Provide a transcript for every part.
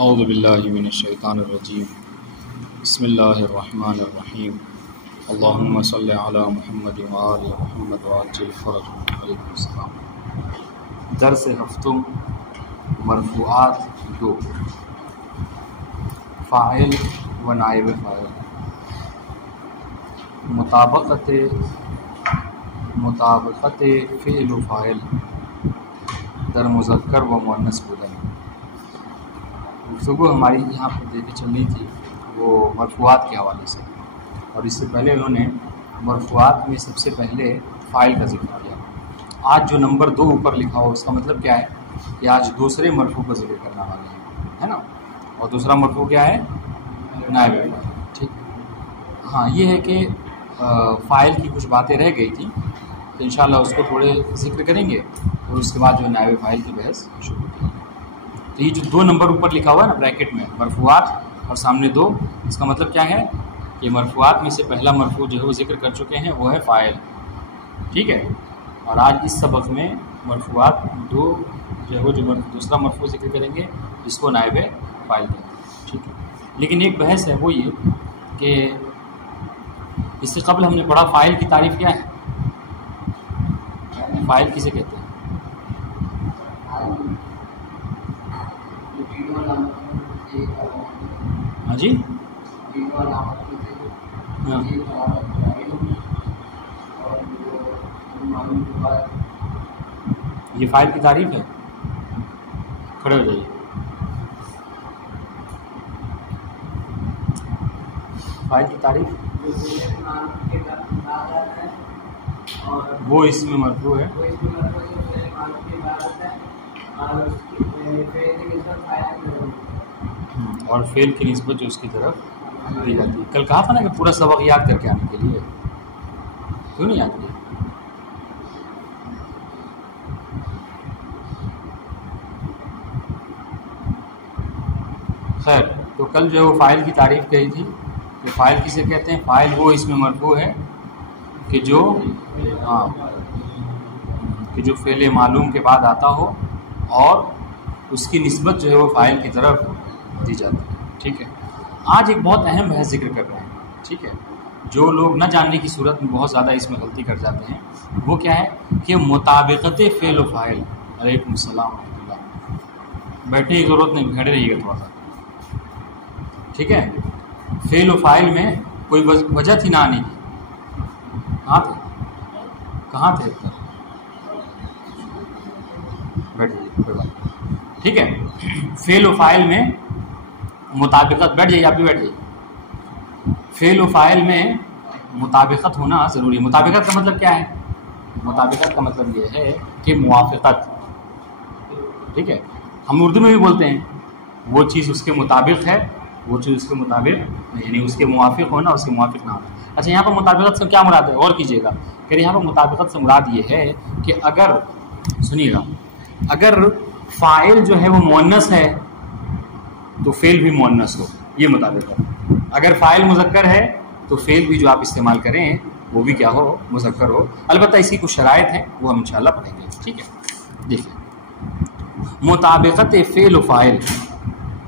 औज़ु बिल्लाहि मिनश्शैतानिर्रजीम बिस्मिल्लाहिर्रहमानिर्रहीम अल्लाहुम्मा सल्लि अला मुहम्मद व आलि मुहम्मद व अज्जिल फ़रजहुम। अलैकुम अस्सलाम। दर्स हफ्तुम मरफ़ूआत 2 फ़ाइल व नाइब फ़ाइल। मुताबक़त फ़िअल व फ़ाइल दर मुज़क्कर व मुअन्नस बुदन। गुफ्तगू हमारी यहाँ पर देखे चल रही थी वो मरफ़ूआत के हवाले से, और इससे पहले उन्होंने मरफ़ूआत में सबसे पहले फ़ाइल का ज़िक्र किया। आज जो नंबर 2 ऊपर लिखा हो उसका मतलब क्या है कि आज दूसरे मरफ़ू का ज़िक्र करने वाले हैं, है ना। और दूसरा मरफ़ू क्या है? नाइब फ़ाइल। ठीक। हाँ, ये है कि फ़ाइल की कुछ बातें रह गई थी, तो इंशाअल्लाह उसको थोड़े ज़िक्र करेंगे और उसके बाद जो नाइब फ़ाइल की बहस शुरू करेंगे। तो ये जो 2 नंबर ऊपर लिखा हुआ है ना ब्रैकेट में, मरफ़ूआत और सामने 2, इसका मतलब क्या है कि मरफ़ूआत में से पहला मरफ़ू जो है वो ज़िक्र कर चुके हैं, वो है फ़ाइल। ठीक है। और आज इस सबक में मरफ़ूआत 2 जो है वो जो दूसरा मरफ़ू ज़िक्र करेंगे जिसको नाइब फ़ाइल कहते हैं। ठीक है। लेकिन एक बहस है वो ये कि इससे कबल हमने पढ़ा फ़ाइल की तारीफ़ क्या है, फ़ाइल किसे कहते हैं? हाँ जी, हाँ। ये फ़ाइल की तारीफ़ है। खड़े हो जाइए। फ़ाइल की तारीफ़ वो इसमें मरफ़ू है और फ़ेल की निस्बत जो उसकी तरफ दी जाती है। कल कहा था ना कि पूरा सबक याद करके आने के लिए, क्यों नहीं याद किया? खैर, तो कल जो वो फ़ाइल की तारीफ़ कही थी कि फ़ाइल किसे कहते हैं। फ़ाइल वो इसमें मरफ़ू है कि जो फ़ेल मालूम के बाद आता हो और उसकी निस्बत जो है वो फ़ाइल की तरफ दी जाती है। ठीक है। आज एक बहुत अहम बहस ज़िक्र कर रहे हैं। ठीक है। जो लोग न जानने की सूरत में बहुत ज़्यादा इसमें गलती कर जाते हैं वो क्या है कि मुताबिक़त फ़ेल व फ़ाइल। अलैकुम सलाम व रहमतुल्लाह। बैठने की ज़रूरत नहीं, खड़े रहिएगा थोड़ा सा। ठीक है। फ़ेल व फ़ाइल में कोई वजह थी ना आने की। कहाँ थे बैठिए, कोई बात। ठीक है। फ़ेल व फ़ाइल में मुताबिक़त, बैठ जाइए, आप भी बैठ जाइए। फ़ेल व फ़ाइल में मुताबिक़त होना ज़रूरी है। मुताबिक़त का मतलब क्या है? मुताबिक़त का मतलब ये है कि मुवाफ़क़त। ठीक है। हम उर्दू में भी बोलते हैं वो चीज़ उसके मुताबिक़ है, वो चीज़ उसके मुताबिक़ नहीं, यानी उसके मुवाफ़िक़ होना, उसके मुवाफ़िक़ ना होना। अच्छा, यहाँ पर मुताबिक़त से क्या मुराद है? और कीजिएगा कि यहाँ पर मुताबिक़त से मुराद ये है कि अगर, सुनिएगा, अगर फ़ाइल जो है वो मुअन्नस है तो फ़ेल भी मुअन्नस हो, ये मुताबिक़त। अगर फ़ाइल मुज़क्कर है तो फ़ेल भी जो आप इस्तेमाल करें वो भी क्या हो? मुज़क्कर हो। अलबत्ता इसकी कुछ शराइत हैं, वो हम इंशाअल्लाह पढ़ेंगे। ठीक है। देखिए, मुताबिक़त फ़ेल व फ़ाइल।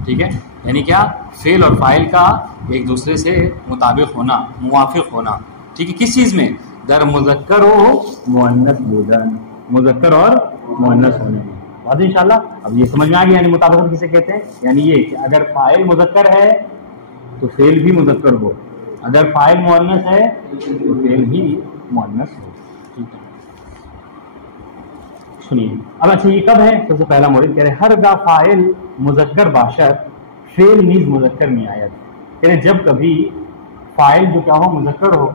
ठीक है। यानी क्या? फ़ेल और फ़ाइल का एक दूसरे से मुताबिक़ होना, मुवाफ़िक़ होना। ठीक है। किस चीज़ में? दर मुज़क्कर हो मुअन्नस बुदन, मुज़क्कर और मुअन्नस होने में। बात इंशाअल्लाह अब ये समझ में आ गया। यानी मुताबिक़त किसे कहते हैं? यानी ये कि अगर फ़ाइल मुज़क्कर है तो फ़ेल भी मुज़क्कर हो, अगर फ़ाइल मुअन्नस है तो फ़ेल भी मुअन्नस हो। ठीक है। सुनिए अब। अच्छा, ये कब है? सबसे पहला मोरिद कह रहे हर गा फ़ाइल मुज़क्कर बाशर फ़ेल नीज़ मुज़क्कर में आयत। कह रहे जब कभी फ़ाइल जो क्या हो मुज़क्कर हो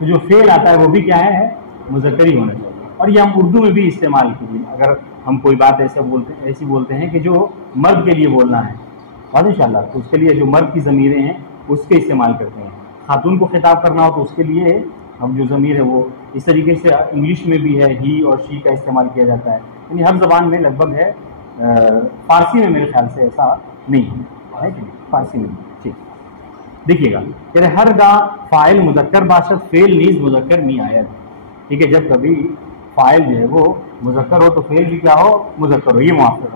तो जो फ़ेल आता है वो भी क्या है? मुज़क्कर ही होना चाहिए। और ये हम उर्दू में भी इस्तेमाल कीजिए। अगर हम कोई बात ऐसी बोलते हैं कि जो मर्द के लिए बोलना है, बात इंशाअल्लाह, तो उसके लिए जो मर्द की ज़मीरें हैं उसके इस्तेमाल करते हैं। खातून को खिताब करना हो तो उसके लिए हम जो ज़मीर है वो इस तरीके से इंग्लिश में भी है, ही और शी का इस्तेमाल किया जाता है। यानी हर ज़बान में लगभग है। फ़ारसी में मेरे ख्याल से ऐसा नहीं है कि फ़ारसी में। ठीक, देखिएगा, कह रहे हर गा फ़ाइल मुज़क्कर बाशत फ़ेल नीज़ मुज़क्कर में आयत। ठीक है। जब कभी फ़ाइल जो है वो मुज़क्कर हो तो फ़ेल भी क्या हो? मुज़क्कर हो। ये मुआफ़क़त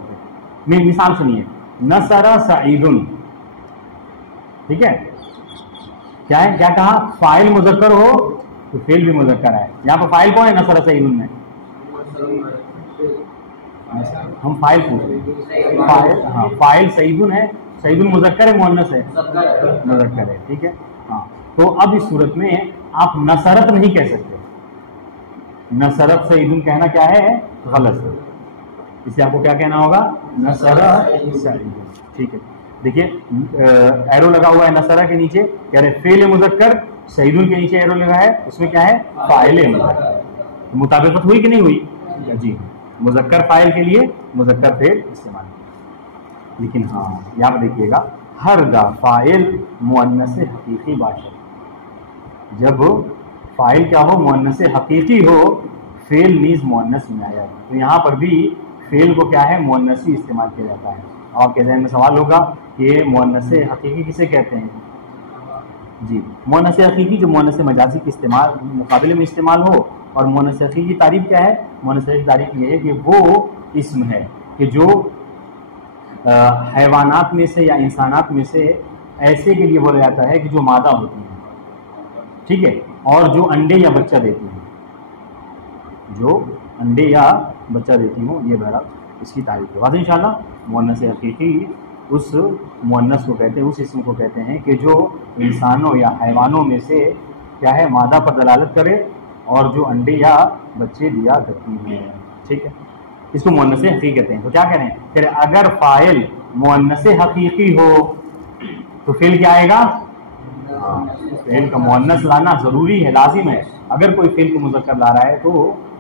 है। मिसाल सुनिए, नसरा सईदुन, ठीक है, क्या है, क्या कहा, फाइल मुजक्कर हो तो फेल भी मुजक्कर है। यहाँ पर फाइल कौन है नसरा सईदुन में, हम फाइल पूछ रहे हैं, फाइल, हाँ फाइल सईदुन है, सईदुन मुजक्कर है मुअन्नस है, मुजक्कर है, ठीक है। हाँ तो अब इस सूरत में आप नसरत नहीं कह सकते, नसरत सईदुन कहना क्या है, गलत है, इसे आपको क्या कहना होगा, नसरत सईदुन, ठीक है। देखिए एरो लगा हुआ है नसरा के नीचे, कह रहे फेल मुजक्कर, सईदुन के नीचे एरो लगा है, उसमें क्या है, फाइल मुजक्कर, मुताबिकत हुई कि नहीं हुई, जी, मुजक्कर फाइल के लिए मुजक्कर फेल इस्तेमाल। लेकिन हाँ यहाँ पर देखिएगा, हर दा फाइल मुअन्नस हकीकी बाशा, जब फाइल क्या हो, मुअन्नस हकीकी हो, फेल नीज मुअन्नस में आया, तो यहाँ पर भी फेल को क्या है, मुअन्नस ही इस्तेमाल किया जाता है। आपके ज़हन में सवाल होगा कि मुअन्नस हकीकी किसे कहते हैं, जी, मुअन्नस हकीकी जो मुअन्नस मजाजी के इस्तेमाल मुकाबले में इस्तेमाल हो, और मुअन्नस हकीकी की तारीफ क्या है, मुअन्नस हकीकी की तारीफ ये है कि वो इस्म है कि जो हैवानात में से या इंसानात में से ऐसे के लिए बोला जाता है कि जो मादा होती है, ठीक है, और जो अंडे या बच्चा देती है, जो अंडे या बच्चा देती हो, ये बहरहाल इसकी तारीफ है। बाद इंशाल्लाह मुअन्नस हकीकी उस मुअन्नस को कहते हैं, उस इस्म को कहते हैं कि जो इंसानों या हैवानों में से क्या है, मादा पर दलालत करे और जो अंडे या बच्चे दिया करती हैं, ठीक है, इसको मुअन्नस हकीकी कहते हैं। तो क्या कह रहे हैं, कह रहे अगर फाइल मुअन्नस हकीकी हो तो फेल क्या आएगा, फेल का मुअन्नस लाना जरूरी है, लाजिम है, अगर कोई फेल को मुजक्कर ला रहा है तो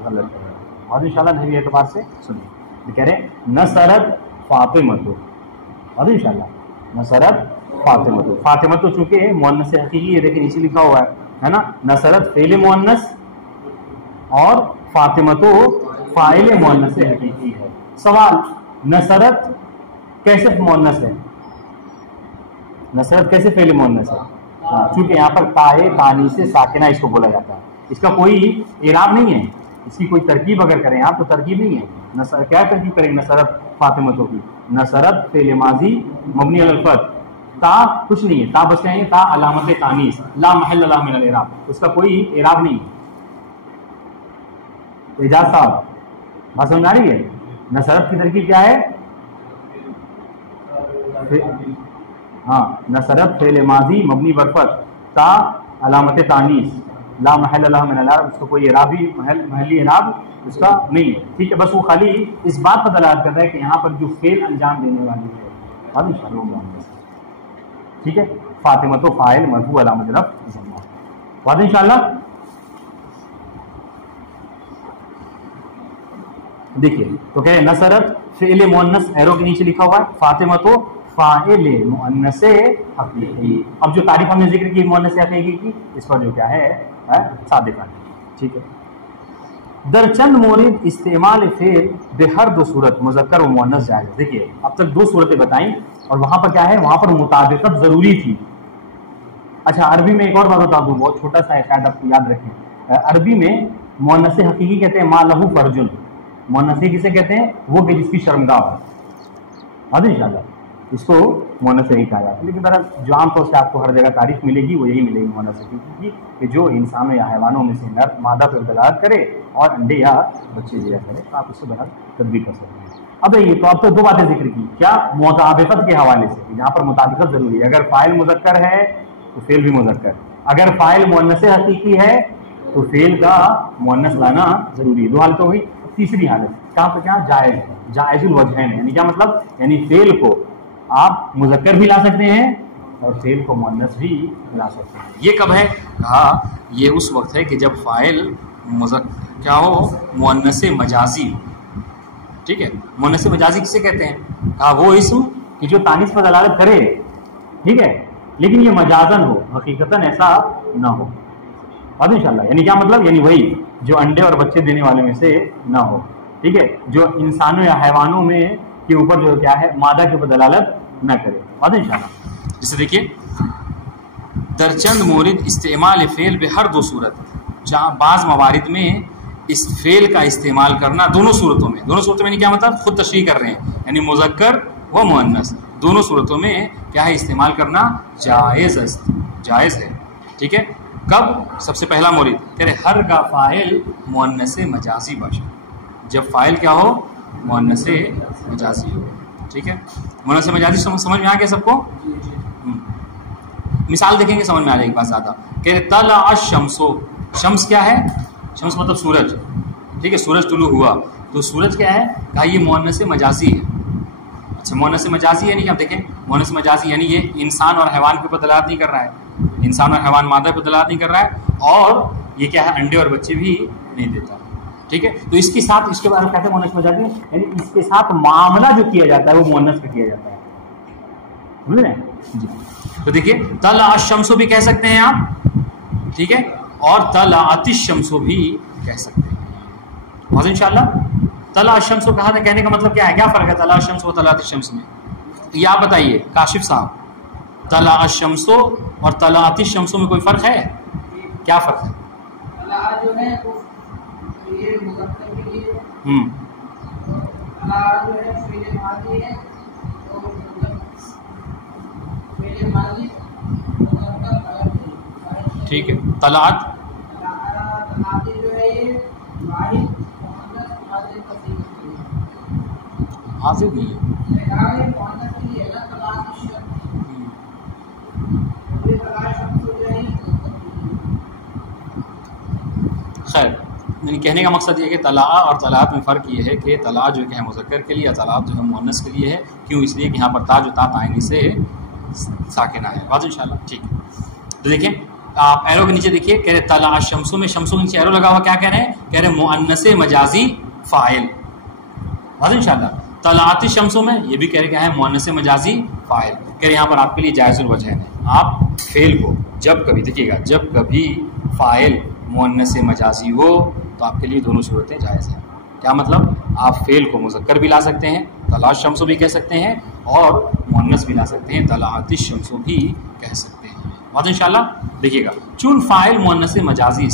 गलत है। और इंशाल्लाह नहवी एतबार से सुनिए, कह रहे नसरत फातिमतु, और इंशाल्लाह नसरत फातिमतु, फातिमतु चूंकि मुअन्नस हकीकी है, देखिए नीचे लिखा हुआ है ना, नसरत फेल मुअन्नस और फातिमतु फाइल मुअन्नस हकीकी है। सवाल, नसरत कैसे मुअन्नस है, नसरत कैसे फेल मुअन्नस है, चूंकि यहाँ पर ताए तानी से साकिना इसको बोला जाता है, इसका कोई इराब नहीं है, इसकी कोई तरकीब अगर करें आप तो तरकीब नहीं है। नसर क्या तरकीब करेंगे, नसरत फातिमतों की, नसरत फेल माजी मबनी अलल फत, ता कुछ नहीं है, ता बस क्या है, ता अलामत तानीस, ला महल लहा मिनल इराब, उसका कोई इराब नहीं है। एजाज साहब बात समझ आ रही है, नसरत की तरकीब क्या है, हाँ नसरत फेल माजी मबनी बरफत, ता अलामत तानीस, ला महल लहा मिनल इराब, उसका कोई इराबी महली इराब उसका नहीं है, ठीक है। बस वो खाली इस बात पर दलालत करता है कि यहाँ पर जो फेल अंजाम देने वाली है, ठीक है, फातिमतो फाइल मरफू अलामत रफ़ बाद इंशाल्लाह। देखिए तो कह रहे नसरत फेल मुअन्नस, एरो के नीचे लिखा हुआ है, फातिमतो फाइल मुअन्नस हकीकी। अब जो तारीफ हमने जिक्र की मुअन्नस हकीकी की, इस पर जो क्या है सादिक, ठीक है। दरचंद मोरिद इस्तेमाल फेल बेहर दो सूरत मुजक्कर व मुअन्नस जायज़। देखिए अब तक दो सूरतें बताई और वहां पर क्या है, वहां पर मुताबिकत जरूरी थी। अच्छा अरबी में एक और बात बता दूं, बहुत छोटा सा है, शायद आपको याद रखें, अरबी में मुअन्नस हकीकी कहते हैं मा लहू फर्जुन, मुअन्नस किसे कहते हैं, वो कि जिसकी शर्मगाह हो, इंशाल्लाह इसको मुअन्नस हकीकी कहा जाता है। लेकिन बहरहाल जो आमतौर से आपको हर जगह तारीफ मिलेगी वो यही मिलेगी मुअन्नस हकीकी की, कि जो इंसानों या हैवानों में से नर मादा पर दलालत करे और अंडे या बच्चे दिया करे, तो आप उससे बहरहाल तदबीर कर सकते हैं। अब ये तो अब तो दो बातें जिक्र की, क्या मुताबिकत के हवाले से, यहाँ पर मुताबिकत जरूरी है, अगर फाइल मुजक्कर है तो फेल भी मुजक्कर, अगर फाइल मुअन्नस हकीकी है तो फेल का मुअन्नस लाना जरूरी है। दो हालत हो गई। तीसरी हालत कहाँ पर, क्या जायज, जायजुल वजहैन, यानी क्या मतलब, यानी फेल को आप मुजक्कर भी ला सकते हैं और फेल को मुअन्नस भी ला सकते हैं। ये कब है, कहा ये उस वक्त है कि जब फाइल क्या हो, मुअन्नस मजाजी, ठीक है। मुअन्नस मजाजी किसे कहते हैं, कहा वो इस्म कि जो तानीस पर दलालत करे, ठीक है, लेकिन ये मजाजन हो, हकीकतन ऐसा ना हो। अब इंशाल्लाह यानी क्या मतलब, यानी वही जो अंडे और बच्चे देने वाले में से ना हो, ठीक है, जो इंसानों या हैवानों में के ऊपर जो क्या है मादा के ऊपर दलालत न करे। अब इंशाल्लाह जैसे देखिए, दरचंद मोरिद इस्तेमाल फेल बेहर दो सूरत, जहाँ बाज़ मवारिद में इस फेल का इस्तेमाल करना दोनों सूरतों में, दोनों सूरतों में क्या मतलब, खुद तशरीह कर रहे हैं, यानी मुजक्कर व मुअन्नस, दोनों सूरतों में क्या है इस्तेमाल करना जायज़ है। ठीक है, कब? सबसे पहला मौरिद कह रहे हर का फ़ाइल मुअन्नस मजाजी बाशा, जब फ़ाइल क्या हो मुअन्नस मजाजी हो। ठीक है, मुअन्नस मजाजी समझ में आ गया सबको? मिसाल देखेंगे समझ में आ जाएगी बात ज़्यादा। कह रहे तला शम्सो, शम्स क्या है? शम्स मतलब सूरज। ठीक है, सूरज तुलू हुआ, तो सूरज क्या है? कहा ये मुअन्नस मजाजी है। अच्छा, मुअन्नस मजाजी यानी क्या? देखें, मुअन्नस मजाजी यानी ये इंसान और हैवान के ऊपर दलालत नहीं कर रहा है, इंसान और हैवान मादा पर दलालत नहीं कर रहा है, और ये क्या है अंडे और बच्चे भी नहीं देता। ठीक है, तो इसके साथ इसके बारे में कहते हैं मुअन्नस मजाजी, यानी इसके साथ मामला जो किया जाता है वो मुअन्नस पे किया जाता है। समझ रहे हैं जी? तो देखिए तला शम्सो भी कह सकते हैं आप, ठीक है, और तलाअति शम्सो भी कह सकते हैं। बहुत इंशाल्लाह तला शम्सो कहा था, कहने का मतलब क्या है? क्या फर्क है तला शम्स और तलाअति शम्स में? ये आप बताइए काशिफ साहब, तला शम्सो और तलाअति शम्सो में कोई फर्क है? क्या फर्क है? तला जो है वो ये मुज़क्कर के लिए, तला जो है फ़िल माज़ी है, तो फ़िल माज़ी मुज़क्कर। ठीक है, तलाअत जो है ये वाहिद हाजिर भी है। खैर, यानी कहने का मकसद ये है कि तला और तलात में फ़र्क ये है कि तला जो है मुज़क्कर के लिए, या तलात जो है मुअन्नस के लिए है। क्यों? इसलिए कि यहाँ पर ता जो ता ताइनी से साकिना है। बात इंशाल्लाह ठीक है। तो देखिए आप एरो के नीचे देखिए, कह रहे तला शम्सो में, शम्सो के नीचे एरो लगा हुआ, क्या कह रहे हैं? कह रहे मुअन्नस मजाजी फ़ाइल। बात इंशाल्लाह तलाअति शम्सो में ये भी कह रहे क्या है? मुअन्नस मजाजी फ़ाइल। कह रहे यहाँ पर आपके लिए जायज़ुल वजहैन है। आप फेल को जब कभी देखिएगा, जब कभी फ़ाइल मुअन्नस मजाजी हो तो आपके लिए दोनों सूरतें जायज़ हैं। क्या मतलब? आप फेल को मुज़क्कर भी ला सकते हैं, तला शम्सो भी कह सकते हैं, और मुअन्नस भी ला सकते हैं, तलाअति शम्सो भी कह सकते हैं। बात इंशाल्लाह देखिएगा, चून फ़ाइल मुअन्नस मजाजी,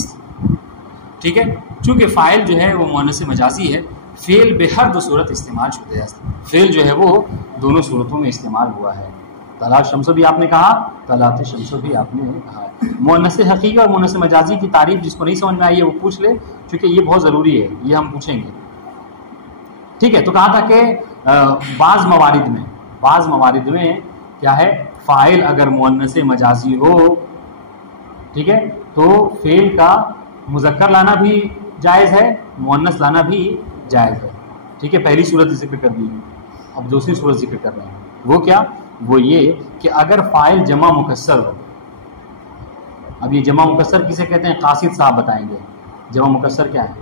ठीक है, चूँकि फ़ाइल जो है वो मुअन्नस मजाजी है, फ़ेल बेहर दो सूरत इस्तेमाल शुदा है। फ़ेल जो है वो दोनों सूरतों में इस्तेमाल हुआ है। तला शम्सो भी आपने कहा, तलाअति शम्सो भी आपने कहा। मुअन्नस हकीकी और मुअन्नस मजाजी की तारीफ जिसको नहीं समझ में आई है वो पूछ ले, क्योंकि ये बहुत ज़रूरी है, ये हम पूछेंगे। ठीक है, तो कहा था कि बाज़ मवारिद में क्या है? फ़ाइल अगर मुअन्नस मजाजी हो, ठीक है, तो फ़ेल का मुज़क्कर लाना भी जायज़ है, मुअन्नस लाना भी जायज़ है। ठीक है, पहली सूरत जिक्र कर दी, अब दूसरी सूरत जिक्र कर रहे हैं। वो क्या? वो ये कि अगर फ़ाइल जमा मुकस्सर हो। अब ये जमा मुकस्सर किसे कहते हैं? कासिद साहब बताएंगे। जमा मुकस्सर क्या है?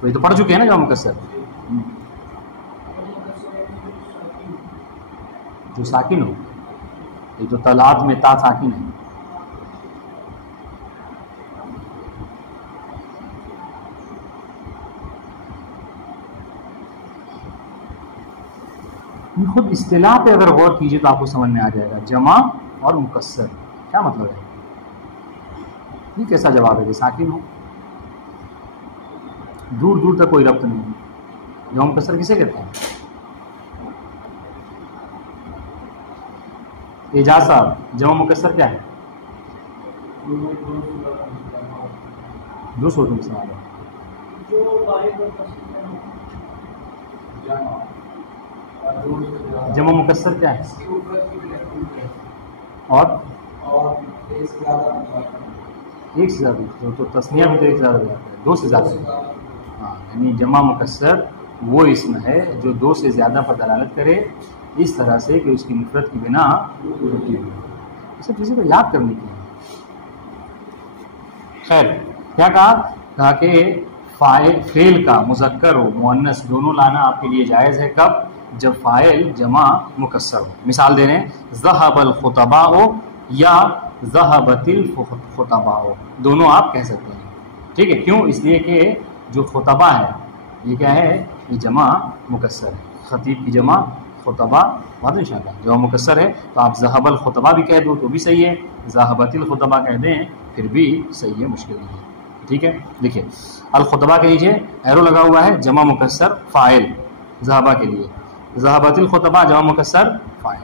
तो ये तो पढ़ चुके हैं ना जमा मुकस्सर, जो साकिन हो। ये तो तलात में ता साकिन है। खुद इस्तिलाह पे अगर गौर कीजिए तो आपको समझ में आ जाएगा, जमा और मुकस्सर क्या मतलब है। ये कैसा जवाब है कि साकिन हो, दूर दूर तक कोई रब्त नहीं। जमा मुकस्सर किसे कहते हैं? एजाज साहब, जमा मुकस्सर क्या है? दो सूरतों में सवाल है। जमा मुकस्सर क्या है? और एक से ज़्यादा, तो तस्निया भी तो एक से ज़्यादा जाता है, दो से ज़्यादा। हाँ, यानी जमा मुकस्सर वो इसम है जो दो से ज़्यादा पर दलालत करे, इस तरह से कि उसकी मुफरत की बिना रुकी हुई। ये सब चीज़ें को याद करने की। खैर, क्या कहा कि फ़ाइल फ़ेल का मुज़क्कर हो मुअन्नस दोनों लाना आपके लिए जायज़ है। कब? जब फ़ाइल जमा मुकस्सर हो। मिसाल दे रहे हैं, ज़हबल खुतबाओ या ज़हबतिल खुतबाओ, दोनों आप कह सकते हैं। ठीक है, क्यों? इसलिए कि जो खुतबा है ये क्या है? ये जमा मुकस्सर है। खतीब की जमा खुतबा, बात इंशाल्लाह जमा मुकस्सर है, तो आप ज़हबल खुतबा भी कह दो तो भी सही है, ज़हबतिल खुतबा कह दें फिर भी सही है, मुश्किल नहीं है। ठीक है, देखिए अल खुतबा के नीचे एरो लगा हुआ है, जमा मुकस्सर फ़ाइल, ज़हबा के लिए, ज़हबतिल खुतबा जमा मुकस्सर फ़ाइल।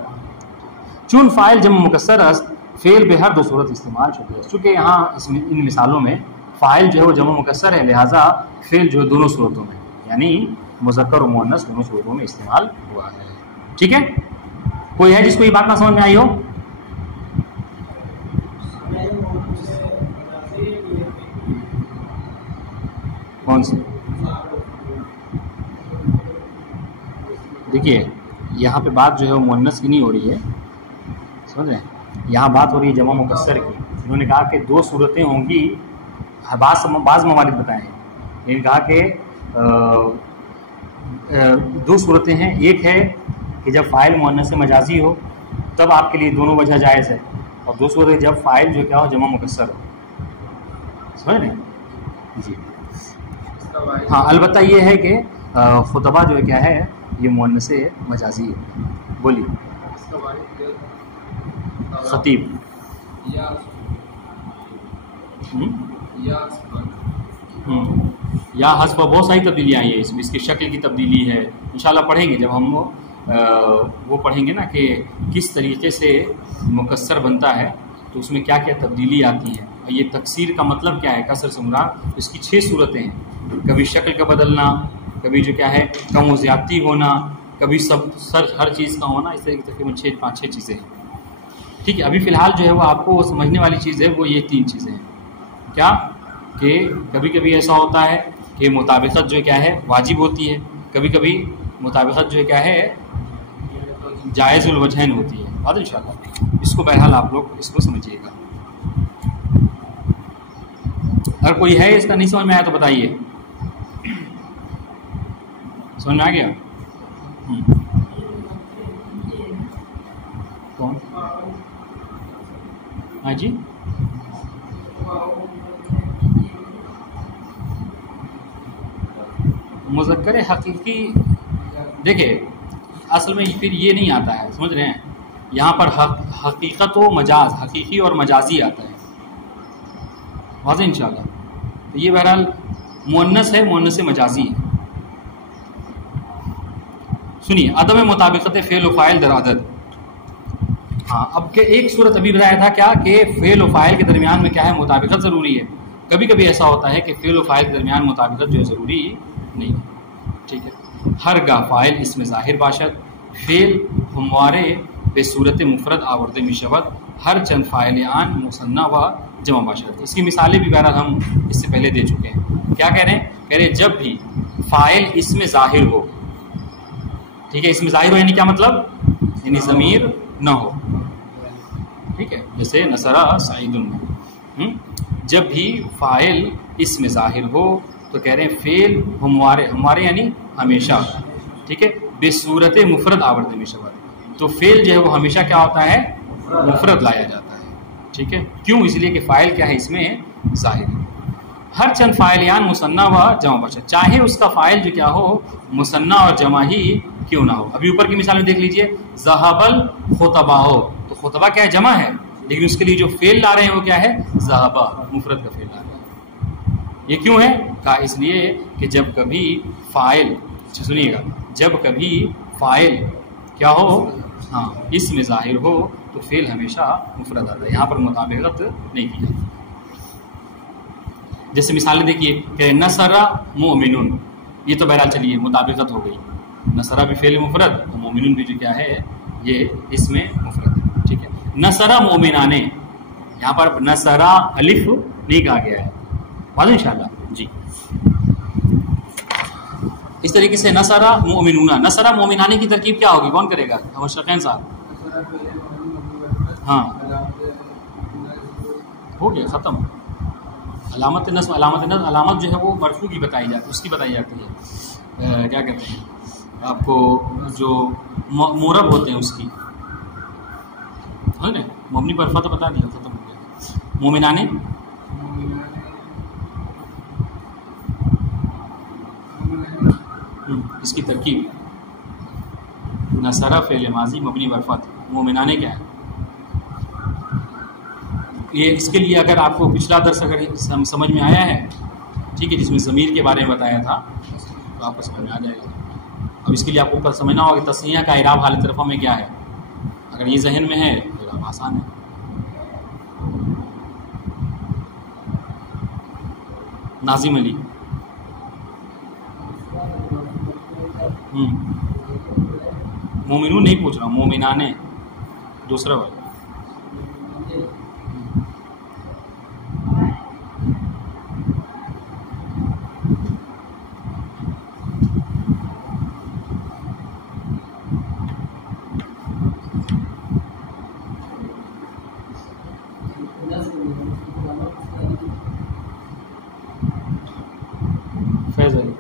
चून फ़ाइल जमा मुकस्सर अस्त फ़ेल बेहर दो सूरत इस्तेमाल शुदा है। चूँकि यहाँ इसमें इन मिसालों में फ़ाइल जो है वो जमा मुकस्सर है, लिहाजा फ़ेल जो है दोनों सूरतों में यानी मुज़क्कर और मुअन्नस दोनों सूरतों में इस्तेमाल हुआ है। ठीक है, कोई है जिसको ये बात ना समझ में आई हो? कौन सी? देखिए यहाँ पे बात जो है वो मुअन्नस की नहीं हो रही है, समझ रहे हैं? यहाँ बात हो रही है जमा मुकस्सर की। उन्होंने कहा कि दो सूरतें होंगी, बाज़ मवालिद बताए हैं। इन्होंने कहा कि दो सूरतें हैं, एक है कि जब फ़ाइल मुअन्नस मजाजी हो तब आपके लिए दोनों वजह जायज़ है, और दो सूरतें जब फ़ाइल जो क्या हो जमा मुकस्सर हो। समझ रहे हैं जी? हाँ, अलबत्ता ये है कि खुतबा जो है क्या है ये मुअन्नस मजाजी है। बोलिए। खतीब या हस्फ बहुत सारी तब्दीलियाँ आई है इसमें, इसकी शक्ल की तब्दीली है, इंशाल्लाह पढ़ेंगे जब हम वो पढ़ेंगे ना कि किस तरीके से मुकस्सर बनता है तो उसमें क्या क्या तब्दीली आती है। और ये तकसीर का मतलब क्या है, कसर से मुराद इसकी 6 सूरतें हैं। कभी शक्ल का बदलना, कभी जो क्या है कम व ज़्यादती होना, कभी सब हर चीज़ का होना, इस तरह की तकरीबन 5-6 चीज़ें हैं। ठीक है, अभी फ़िलहाल जो है वो आपको समझने वाली चीज़ है वो ये 3 चीज़ें हैं। क्या कि कभी कभी ऐसा होता है कि मुताबिकत जो क्या है वाजिब होती है, कभी कभी मुताबिकत जो क्या है जायज़ुल वजहैन होती है। बात इंशाल्लाह इसको बहरहाल आप लोग इसको समझिएगा। अगर कोई है इसका नहीं समझ में आया तो बताइए। समझ में आ गया? कौन? हाँ जी, मुज़क्कर हकीकी। देखिए असल में फिर ये नहीं आता है, समझ रहे हैं? यहाँ पर हकीकत व मजाज, हकीकी और मजाजी आता है। वाज़ेह इंशाल्लाह। तो ये बहरहाल मुअन्नस है, मुअन्नस मजाजी है। सुनिए, अदम मुताबिकत फ़ेल व फ़ाइल दर अदद। हाँ, अब के एक सूरत अभी बताया था क्या कि फ़ेल व फ़ाइल के दरमियान में क्या है मुताबिकत ज़रूरी है। कभी कभी ऐसा होता है कि फ़ेल व फ़ाइल के दरमियान मुताबिकत जो है ज़रूरी नहीं। ठीक है, हर गा फ़ाइल इसमें ज़ाहिर बाशद फ़ेल हमवारे बेसूरत मुफरद आवर्द मिशवत हर चंद फ़ाइल आन मुसन्ना व जमा बाशद। इसकी मिसालें भी बहरहाल हम इससे पहले दे चुके हैं। क्या कह रहे हैं? कह रहे हैं जब भी फ़ाइल इसमें ज़ाहिर हो, ठीक है, इसमें ज़ाहिर हो यानी क्या मतलब, यानी ज़मीर न हो। ठीक है, जैसे नसरा सईदुन में जब भी फ़ाइल इसमें ज़ाहिर हो तो कह रहे हैं फ़ेल हमारे यानी हमेशा, ठीक है, बेसूरत मुफरद आवर्द में शबद। तो फ़ेल जो है वो हमेशा क्या होता है, मुफरद लाया जाता है। ठीक है, क्यों? इसलिए कि फ़ाइल क्या है इसमें ज़ाहिर है। हर चंद फ़ाइलियान मुसन्ना व जमा बशर, चाहे उसका फ़ाइल जो क्या हो मुसन्ना और जमा ही क्यों ना हो। अभी ऊपर की मिसाल में देख लीजिए, ज़हबल खुतबा हो तो खुतबा क्या है, जमा है, लेकिन उसके लिए जो फ़ेल ला रहे हैं वो क्या है, ज़हबा, मुफरद का फ़ेल ला रहे हैं। ये क्यों है? कहा इसलिए कि जब कभी फ़ाइल, सुनिएगा, जब कभी फ़ाइल क्या हो, हाँ, इसमें ज़ाहिर हो तो फ़ेल हमेशा मुफरद आता है, यहाँ पर मुताबिकत नहीं की जाती। जैसे मिसालें देखिए कि नसरा मोमिनुन, ये तो बहरहाल चलिए मुताबिकत हो गई, नसरा भी फ़ेल मुफरद और मोमिनुन भी जो क्या है ये इसमें मुफरद है। ठीक है, नसरा मोमिनाने, यहाँ पर नसरा अलिफ नहीं कहा गया है। वाज़ेह इंशाल्लाह जी। इस तरीके से नसरा मोमिनुना, नसरा मोमिनाने की तरकीब क्या होगी, कौन करेगा? अवशकैन साहब। हाँ, हो गया, ख़त्म। अलामत नस्ब, अलामत जो है वो मरफू की बताई जाती है, उसकी बताई जाती है, क्या कहते हैं आपको, जो मोरब होते हैं उसकी, है ना, मबनी पर फतह बता दिया, खत्म हो गया। मोमिनाने इसकी तरकीब नसरा फ़ेल माजी मबनी पर फतह, मोमिनाने क्या है ये, इसके लिए अगर आपको पिछला दर्स अगर समझ में आया है, ठीक है, जिसमें ज़मीर के बारे में बताया था तो आपको समझ में आ जाएगा। अब इसके लिए आपको समझना होगा कि तस्निया का इराब हालत रफ़ा में क्या है। अगर ये जहन में है तो इराब आसान है। नाजिम अली, मोमिनून नहीं पूछ रहा हूँ, मोमिनाने दूसरा वाला। फैज अली,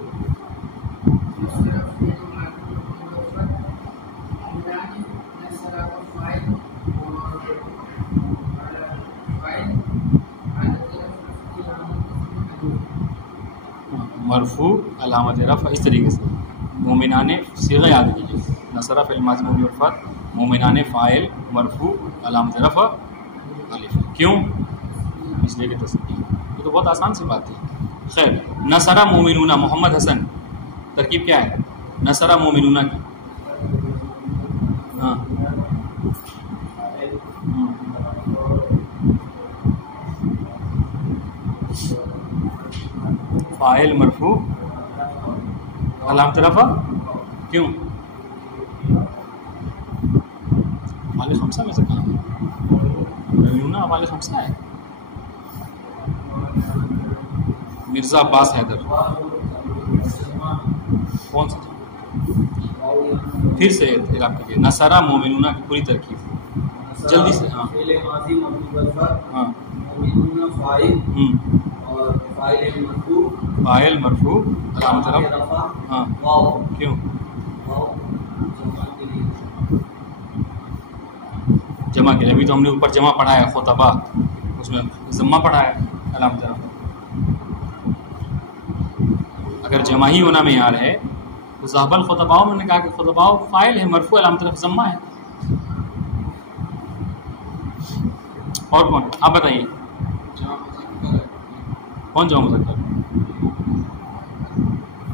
मरफू अलामत रफ़, इस तरीके से मोमिनाने सीगा याद कीजिए। नसरा फ़िल माज़ी मुबनी वफ़त, मोमिनाने फ़ाइल मरफू अलामत रफ़ अलिफ। क्यों? इसलिए कि तस्नीया। ये तो बहुत आसान सी बात है। खैर, नसरा मोमिनूना, मोहम्मद हसन, तरकीब क्या है नसरा मोमिनूना की? हाँ, फ़ाइल मरफू अलामत रफ़ा, क्यों? वाले खमसा में से कहाँ है? मोमिनूना वाले खमसा है। मिर्ज़ा अब्बास हैदर, कौन सा? फिर से इराब कीजिए। नसरा मोमिनूना की पूरी तरकीब जल्दी से। हाँ हाँ, फ़ाइल मरफू अलामत रफ़ा। हाँ, क्यों? जमा के लिए। अभी तो हमने ऊपर जमा पढ़ा है, खुतबा, उसमें ज़म्मा पढ़ा है अलामत रफ़ा। अगर जमा ही होना मेयार है तो ज़हबल खुतबाओं में कहा कि खुतबाओं फ़ाइल है, मरफू अलामत रफ़ा ज़म्मा है। और कौन? आप बताइए कौन जमा मुज़क्कर?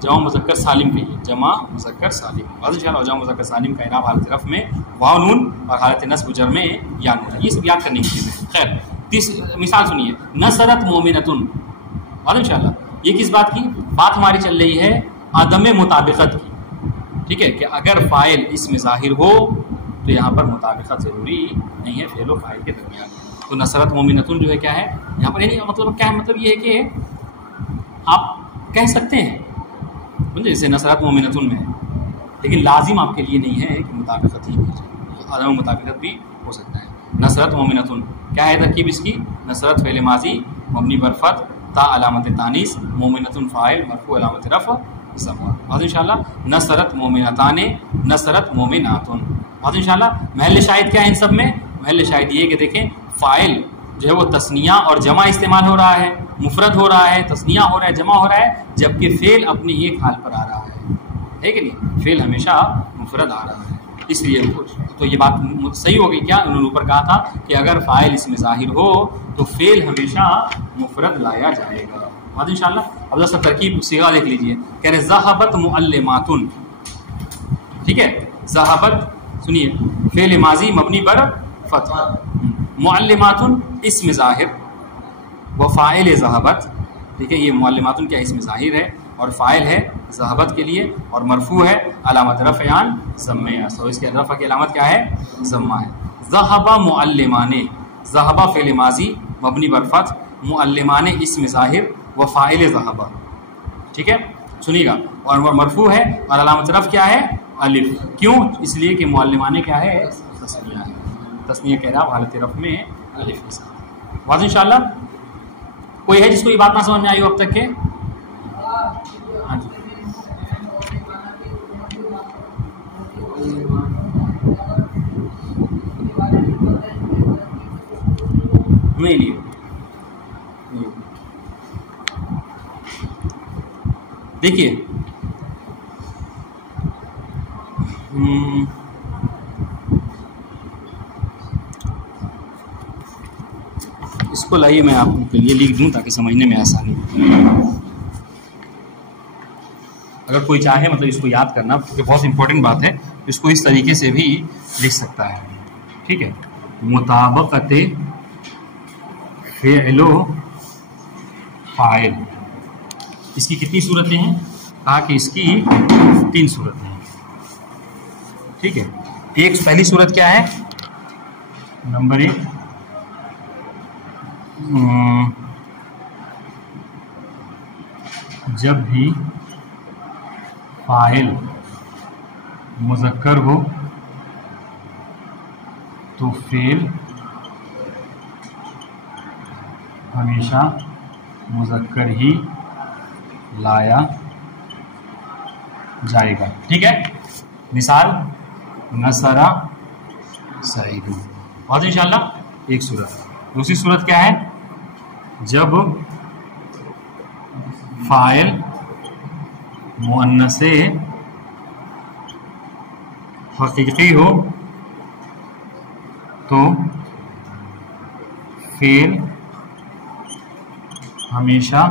जमा मुज़क्कर सालिम कहिए, जमा मुज़क्कर सालिम। इंशाअल्लाह जमा मुज़क्कर सालिम का इराब हालत रफ़ में वाव नून और हालत नस्ब जर में या नून, ये सब याद करने की चीज़ें। खैर, मिसाल सुनिए, नसरत मोमिनतुन। इंशाअल्लाह ये किस बात की बात हमारी चल रही है? आदम मुताबिकत की। ठीक है, कि अगर फ़ाइल इसमें ज़ाहिर हो तो यहाँ पर मुताबिकत ज़रूरी नहीं है फ़ेल व फ़ाइल के दरमियान। तो नसरत मोमिनतुन जो है क्या है यहाँ पर? यानी मतलब क्या है? मतलब ये है कि आप कह सकते हैं समझे, जैसे नसरत मोमिनतुन में है, लेकिन लाजिम आपके लिए नहीं है कि मुताबिकत ही कीजिए, आदम मुताबिकत भी हो सकता है। नसरत मोमिनतुन क्या है तरकीब इसकी? नसरत फ़ेल माज़ी मबनी बरफ़त, ता अलामत तानीस, मोमिनतुन फ़ाइल मरफू अलामत रफ़ ज़म्मा। और इंशाअल्लाह नसरत मोमिनताने, नसरत मोमिनातुन। और इंशाअल्लाह महल शाहिद क्या है इन सब में? महल शाहिद ये कि देखें फ़ाइल जो है वो तस्निया और जमा इस्तेमाल हो रहा है, मुफरद हो रहा है, तस्निया हो रहा है, जमा हो रहा है, जबकि फ़ेल अपने एक हाल पर आ रहा है कि नहीं? फ़ेल हमेशा मुफरद आ रहा है। इसलिए तो ये बात सही हो गई क्या? उन्होंने ऊपर कहा था कि अगर फ़ाइल इसमें ज़ाहिर हो तो फ़ेल हमेशा मुफरद लाया जाएगा। बाद इंशाअल्लाह अब जरा तरकीब सीगा देख लीजिए। कह रहे ज़हबत मुअल्लिमातुन। ठीक है, ज़हबत सुनिए, फ़ेल माज़ी मबनी बर फ़तह, मुअल्लिमातुन इसम ज़ाहिर व फ़ाइल ज़हबत। ठीक है, ये मुअल्लिमातुन क्या इसम ज़ाहिर है और फ़ाइल है ज़हबत के लिए और मरफू है अलामत रफ़यान ज़म्मे। सो इसके रफ़ा की अलामत क्या है? ज़म्मा है। ज़हबा मुअल्लिमाने, ज़हबा फ़ेल माज़ी मबनी बर फ़तह, मुअल्लिमाने इसम ज़ाहिर व फ़ाइल ज़हबा। ठीक है, सुनिएगा, और मरफू है और अलामत रफ़ क्या है? अलिफ। क्यों? इसलिए कि मुअल्लिमाने क्या है? तस्निया है। तस्निया कह रहा हालत रफ़ में अलिफ के साथ। वाज़ इंशाअल्लाह कोई है जिसको ये बात ना समझ में आई हो अब तक के? हाँ जी, नहीं लिए देखिए, इसको लाइए मैं आपके लिए लिख दूं ताकि समझने में आसानी हो। अगर कोई चाहे मतलब इसको याद करना, क्योंकि बहुत इंपॉर्टेंट बात है, इसको इस तरीके से भी लिख सकता है। ठीक है, मुताबकत फ़िअल फ़ाइल, इसकी कितनी सूरतें हैं? कहा कि इसकी 3 सूरतें हैं। ठीक है, एक पहली सूरत क्या है? नंबर 1, जब भी फ़ाइल मुज़क्कर हो तो फ़ेल हमेशा मुज़क्कर ही लाया जाएगा। ठीक है, मिसाल नसरा सईदु, और इंशाल्लाह एक सूरत। दूसरी सूरत क्या है? जब फ़ाइल मुअन्नसे हकीकी हो तो फ़ेल हमेशा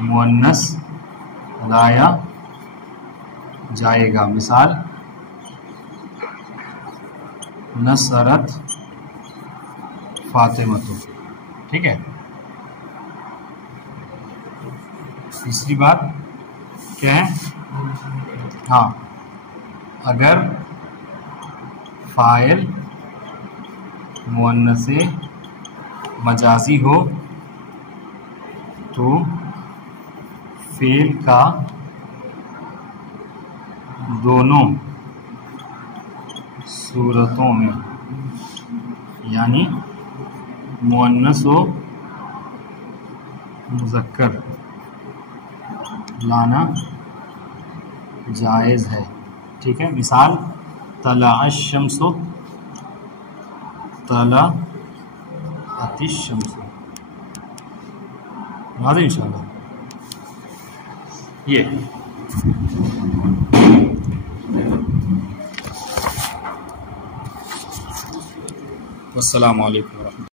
मुअन्नस लाया जाएगा। मिसाल नसरत फातिमतु। ठीक है, तीसरी बात क्या है? हाँ, अगर फ़ाइल मुअन्नसे मजाजी हो तो फ़ेल का दोनों सूरतों में, यानी मुअन्नस व मुज़क्कर लाना जायज़ है। ठीक है, मिसाल तलअश शम्सु तलअतिश शम्सु। वाज़ेह इंशाअल्लाह। ये वस्सलामु अलैकुम।